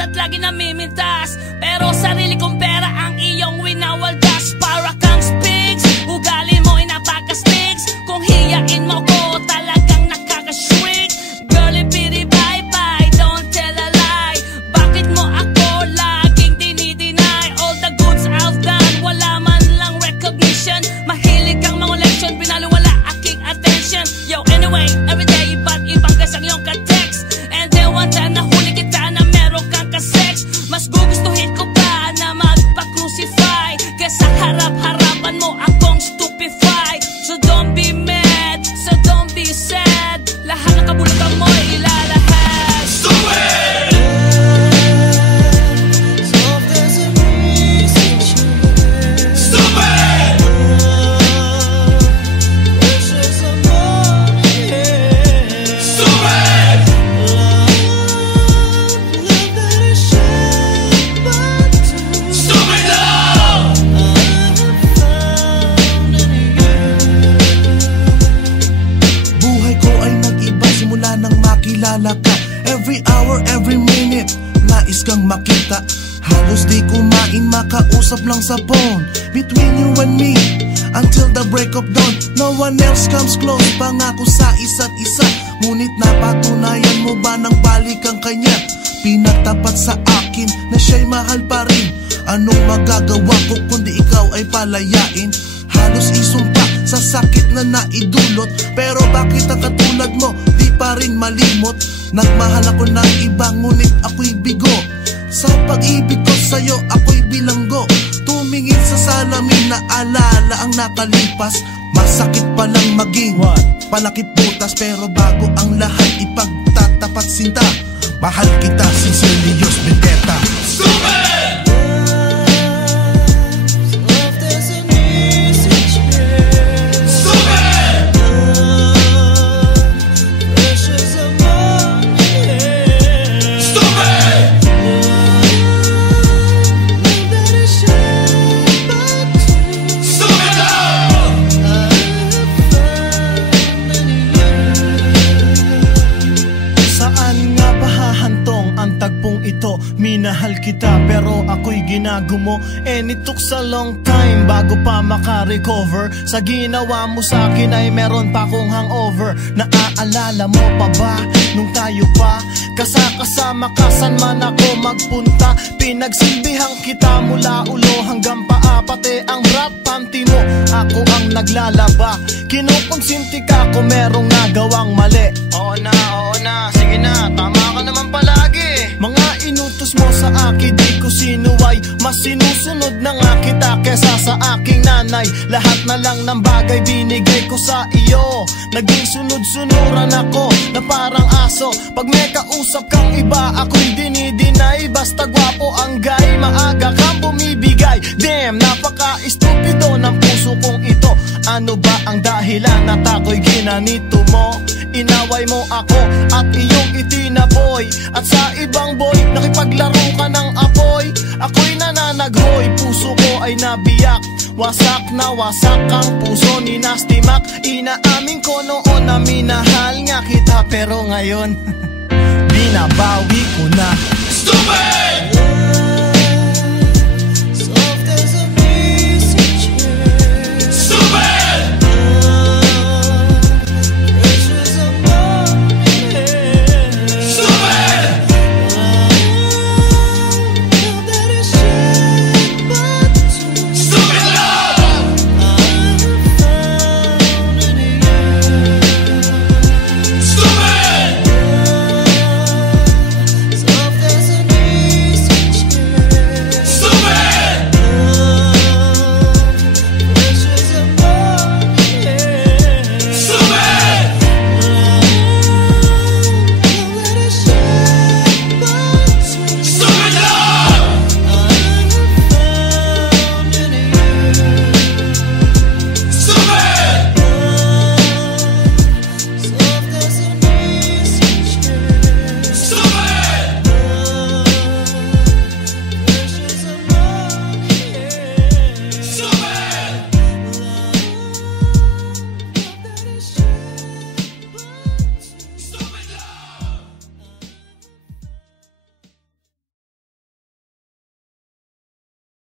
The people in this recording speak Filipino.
at lagi namimintas, pero sarili kong pera ang iyong winawaldas. Para kang spigs, ugali mo ay napaka-sticks. Kung hiyain mo ko, talagang nakaka-shrink. Girlie pity bye bye, don't tell a lie. Bakit mo ako laging dinideny? All the goods I've done, wala man lang recognition. Mahilig kang mga leksyon, pinaliwala aking attention. Yo, anyway, everyday, iba't ibang gas ang iyong ka-text. And then one time nahuli kita na meron kang ka-sex. Mas gugustuhin ko pa na magpa-crucify kesa harap-harapan mo akong stupefy. So don't be mad, so don't be sad. Lahat ng kabulutan mo ilalahad. Stupid! Stupid! Ka. Every hour, every minute, nais kang makita. Halos di kumain, makausap lang sa phone. Between you and me, until the break of dawn. No one else comes close, pangako sa isa't isa. Ngunit napatunayan mo ba nang balik ang kanya? Pinagtapat sa akin na siya'y mahal pa rin. Anong magagawa ko kundi ikaw ay palayain? Halos isumpa sa sakit na naidulot, pero bakit ang katulad mo di pa rin malimot? Nagmahal ako ng iba ngunit ako'y bigo. Sa pag-ibig ko sa'yo ako'y bilanggo. Tumingin sa salamin na alala ang nakalipas. Masakit palang maging palakip butas, pero bago ang lahat ipagtatapat sinta. Mahal kita, sincerely yours, Vendetta. Stupid! Minahal kita pero ako'y ginagumo. And it took a long time bago pa maka-recover. Sa ginawa mo sa'kin ay meron pa kong hangover. Naaalala mo pa ba nung tayo pa kasama ka saan man ako magpunta? Pinagsilbihan kita mula ulo hanggang paa, pati ang rap panty mo ako ang naglalaba. Kinukonsinti ka kung merong nagawang mali. Oo na, sige na, tama ka naman palagi. Mga inutos mo sa akin di ko sinuway, mas sinusunod na nga kita kesa sa aking nanay. Lahat na lang ng bagay binigay ko sa iyo. Naging sunod-sunuran ako na parang aso. Pag may kausap kang iba ako'y dinidinay. Basta gwapo ang guy, maaga kang bumibigay. Damn, napaka-estupido ng puso kong ito. Ano ba ang dahilan at ako'y ginanito mo? Inaway mo ako at iyong itinaboy. At sa ibang boy, nakipaglaro ka ng apoy. Ako'y nananaghoy, puso ko ay nabiyak. Wasak na wasak ang puso ni Nasty Mac. Inaamin ko noon na minahal nga kita, pero ngayon binabawi ko na. Stupid!